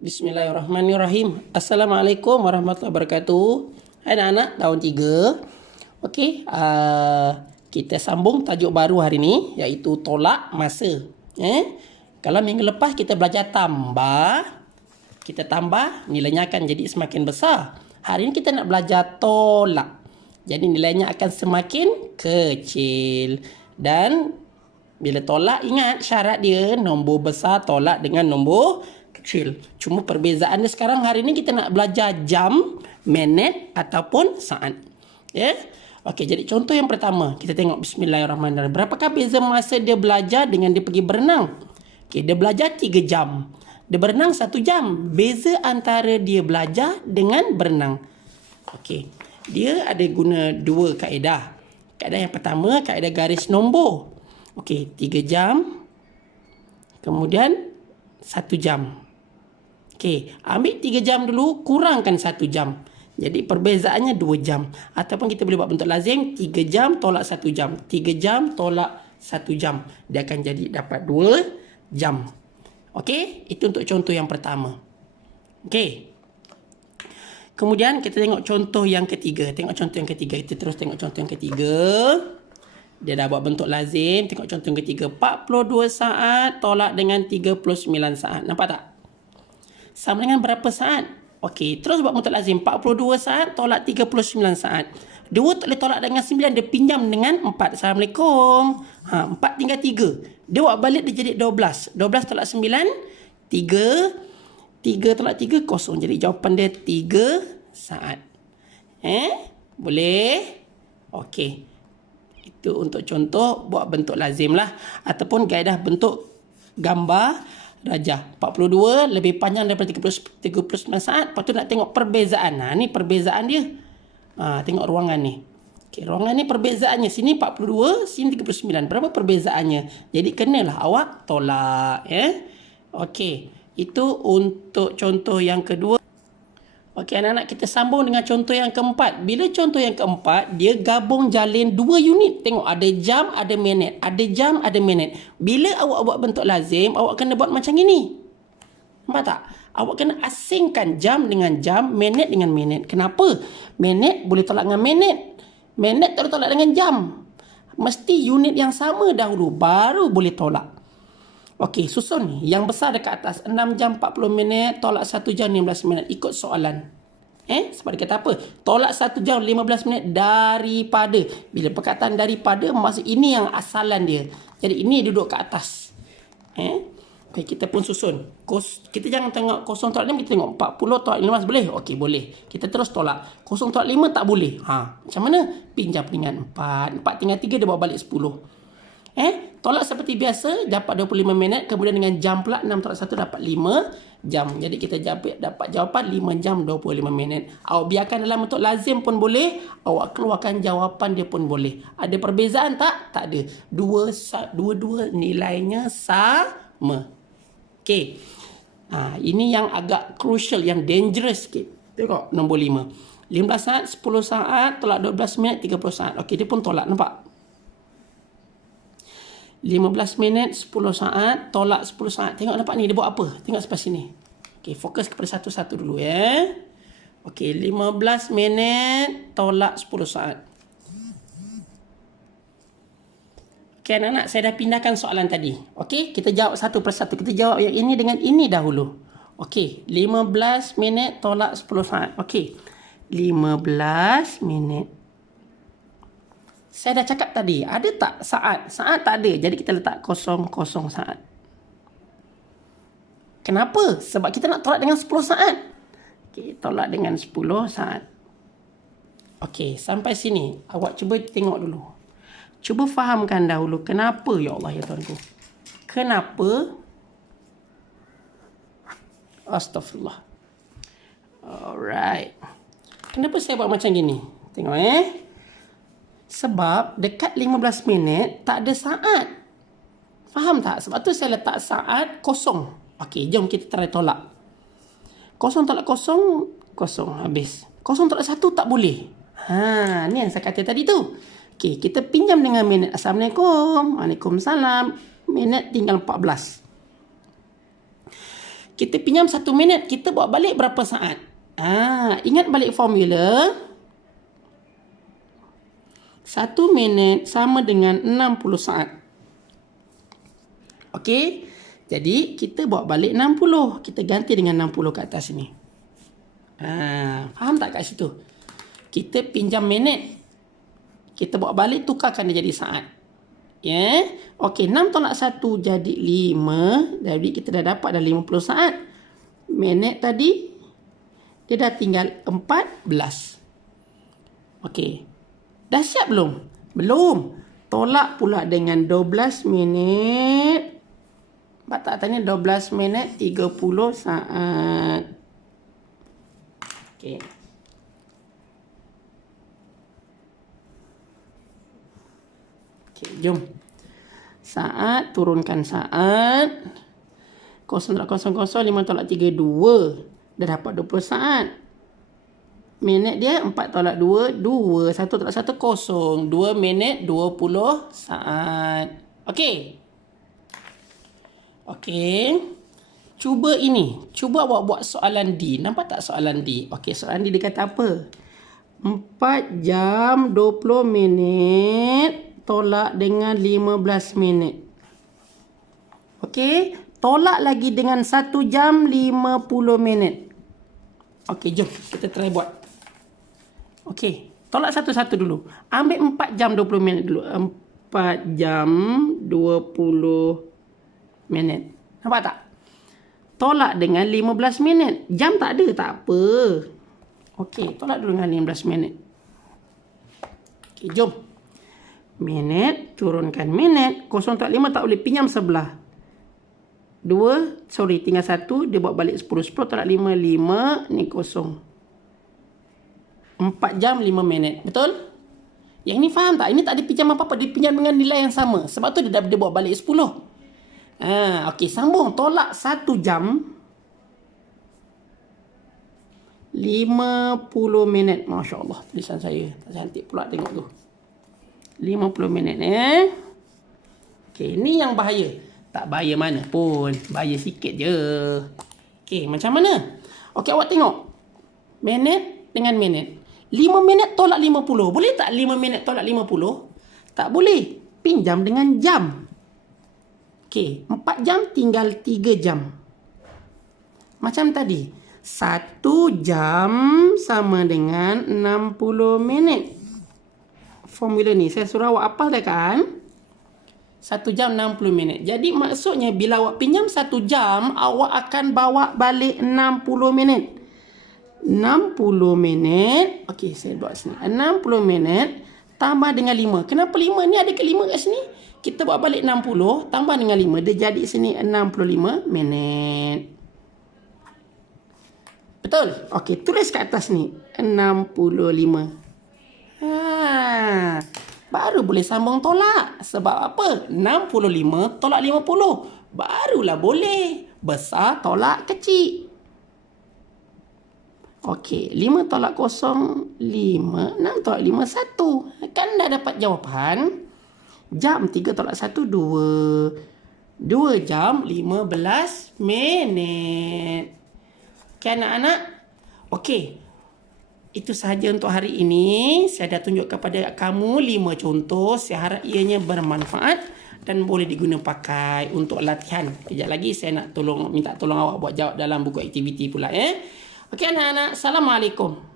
Bismillahirrahmanirrahim. Assalamualaikum warahmatullahi wabarakatuh. Hai anak-anak, tahun 3. Okey, kita sambung tajuk baru hari ni, iaitu tolak masa. Kalau minggu lepas kita belajar tambah, kita tambah, nilainya akan jadi semakin besar. Hari ni kita nak belajar tolak. Jadi nilainya akan semakin kecil. Dan bila tolak, ingat syarat dia nombor besar tolak dengan nombor kecil. Cuma perbezaan dia sekarang hari ni kita nak belajar jam, minit ataupun saat. Okey, jadi contoh yang pertama, kita tengok bismillahirrahmanirrahim. Berapakah beza masa dia belajar dengan dia pergi berenang? Okey, dia belajar 3 jam. Dia berenang 1 jam. Beza antara dia belajar dengan berenang. Okey, dia ada guna 2 kaedah. Kaedah yang pertama, kaedah garis nombor. Okey, 3 jam. Kemudian 1 jam. Okey, ambil 3 jam dulu, kurangkan 1 jam. Jadi perbezaannya 2 jam. Ataupun kita boleh buat bentuk lazim, 3 jam tolak 1 jam. 3 jam tolak 1 jam. Dia akan jadi dapat 2 jam. Okey, itu untuk contoh yang pertama. Okey. Kemudian kita tengok contoh yang ketiga. Kita terus tengok contoh yang ketiga. Dia dah buat bentuk lazim. Tengok contoh yang ketiga. 42 saat tolak dengan 39 saat. Nampak tak? Sama dengan berapa saat? Okey, terus buat bentuk lazim. 42 saat tolak 39 saat. 2 tak boleh tolak dengan 9. Dia pinjam dengan 4. Assalamualaikum. 4 tinggal 3. Dia buat balik dia jadi 12. 12 tolak 9, 3. 3 tolak 3, kosong. Jadi jawapan dia 3 saat. Boleh? Okey. Itu untuk contoh buat bentuk lazim lah. Ataupun kaedah bentuk gambar rajah. 42 lebih panjang daripada 39 saat. Lepas tu nak tengok perbezaan. Ni perbezaan dia. Tengok ruangan ni. Okey, ruangan ni perbezaannya. Sini 42, sini 39. Berapa perbezaannya? Jadi kenalah awak tolak. Okey. Itu untuk contoh yang kedua. Okey anak-anak, kita sambung dengan contoh yang keempat. Bila contoh yang keempat, dia gabung jalin 2 unit. Tengok ada jam, ada minit. Ada jam, ada minit. Bila awak buat bentuk lazim, awak kena buat macam ini. Nampak tak? Awak kena asingkan jam dengan jam, minit dengan minit. Kenapa? Minit boleh tolak dengan minit. Minit tak boleh tolak dengan jam. Mesti unit yang sama dahulu, baru boleh tolak. Okey, susun ni. Yang besar dekat atas. 6 jam 40 minit, tolak 1 jam 15 minit. Ikut soalan. Sebab dia kata apa? Tolak 1 jam 15 minit daripada. Bila perkataan daripada, maksud ini yang asalan dia. Jadi ini duduk kat atas. Okey, kita pun susun. Kita jangan tengok 0 tolak 5, kita tengok 40 tolak 15 boleh? Okey, boleh. Kita terus tolak. 0 tolak 5 tak boleh. Macam mana? Pinjam dengan 4. 4 tinggal 3, dia bawa balik 10. Tolak seperti biasa, dapat 25 minit. Kemudian dengan jam pula, 6 tolak 1 dapat 5 jam. Jadi kita dapat jawapan 5 jam 25 minit. Awak biarkan dalam bentuk lazim pun boleh. Awak keluarkan jawapan dia pun boleh. Ada perbezaan tak? Tak ada. Dua-dua nilainya sama. Okey. Ini yang agak crucial, yang dangerous sikit. Tengok nombor 5. 15 saat, 10 saat, tolak 12 minit, 30 saat. Okey, dia pun tolak. Nampak? 15 minit, 10 saat, tolak 10 saat. Tengok nampak ni, dia buat apa? Tengok sampai sini. Okey, fokus kepada satu-satu dulu Okey, 15 minit, tolak 10 saat. Okey anak-anak, saya dah pindahkan soalan tadi. Okey, kita jawab satu persatu. Kita jawab yang ini dengan ini dahulu. Okey, 15 minit, tolak 10 saat. Okey, 15 minit. Saya dah cakap tadi, ada tak saat? Saat tak ada. Jadi kita letak 00 saat. Kenapa? Sebab kita nak tolak dengan 10 saat. Okey, tolak dengan 10 saat. Okey, sampai sini. Awak cuba tengok dulu. Cuba fahamkan dahulu. Kenapa, ya Allah, ya Tuhanku? Kenapa? Astaghfirullah. Alright. Kenapa saya buat macam gini? Tengok Sebab dekat 15 minit tak ada saat. Faham tak? Sebab tu saya letak saat kosong. Okey, jom kita try tolak. 0 tolak 0, kosong, habis. 0 tolak 1 tak boleh. Ni yang saya kata tadi tu. Okey, kita pinjam dengan minit. Assalamualaikum. Waalaikumsalam. Minit tinggal 14. kita pinjam 1 minit, kita buat balik berapa saat? Ingat balik formula. 1 minit sama dengan 60 saat. Okey. Jadi, kita buat balik 60. Kita ganti dengan 60 kat atas ni. Faham tak kat situ? Kita pinjam minit. Kita buat balik, tukarkan dia jadi saat. Ya. Okey, 6 tolak 1 jadi 5. Jadi, kita dah dapat dah 50 saat. Minit tadi, dia dah tinggal 14. Okey. Dah siap belum? Belum. Tolak pula dengan 12 minit. Sebab tak tanya 12 minit 30 saat. Okey. Okey, jom. Saat, turunkan saat. 0.00, 5 tolak 3, 2. Dah dapat 20 saat. Minit dia 4 tolak 2, 2. 1 tolak 1, 0. 2 minit 20 saat. Okey. Okey. Cuba ini. Cuba awak buat soalan D. Nampak tak soalan D? Okey, soalan D dia kata apa? 4 jam 20 minit tolak dengan 15 minit. Okey. Tolak lagi dengan 1 jam 50 minit. Okey, jom. Kita try buat. Okey. Tolak satu-satu dulu. Ambil 4 jam 20 minit dulu. 4 jam 20 minit. Nampak tak? Tolak dengan 15 minit. Jam tak ada, tak apa. Okey, tolak dulu dengan 15 minit. Okey, jom. Minit, turunkan minit. 0.5 tak boleh, pinjam sebelah. 2, tinggal 1. Dia buat balik 10. 10 tolak 5, 5. Ni 0. 4 jam 5 minit. Betul? Yang ni faham tak? Ini tak ada pinjam apa-apa. Dia pinjam dengan nilai yang sama. Sebab tu dia buat balik 10. Okey, sambung. Tolak 1 jam 50 minit. Masya Allah, tulisan saya tak cantik pula, tengok tu. 50 minit. Okey, ni yang bahaya. Tak bahaya mana pun. Bahaya sikit je. Okey, macam mana? Okey, awak tengok. Minit dengan minit. 5 minit tolak 50. Boleh tak 5 minit tolak 50? Tak boleh. Pinjam dengan jam. Okey, 4 jam tinggal 3 jam. Macam tadi. 1 jam sama dengan 60 minit. Formula ni saya suruh awak hafal dah kan? 1 jam 60 minit. Jadi maksudnya bila awak pinjam 1 jam, awak akan bawa balik 60 minit. 60 minit. Okey, saya buat sini. 60 minit tambah dengan 5. Kenapa 5? Ni ada ke 5 kat sini? Kita buat balik 60 tambah dengan 5. Dia jadi sini 65 minit. Betul? Okey, tulis kat atas ni. 65. Baru boleh sambung tolak. Sebab apa? 65 tolak 50. Barulah boleh. Besar tolak kecil. Okey, 5 tolak 0, 5. 6 tolak 5, 1. Kan dah dapat jawapan. Jam 3 tolak 1, 2. 2 jam 15 minit. Okey anak-anak? Okey. Itu sahaja untuk hari ini. Saya dah tunjuk kepada kamu 5 contoh. Saya harap ianya bermanfaat dan boleh diguna pakai untuk latihan. Kejap lagi saya nak minta tolong awak buat jawab dalam buku aktiviti pula. Okey anak-anak. Assalamualaikum.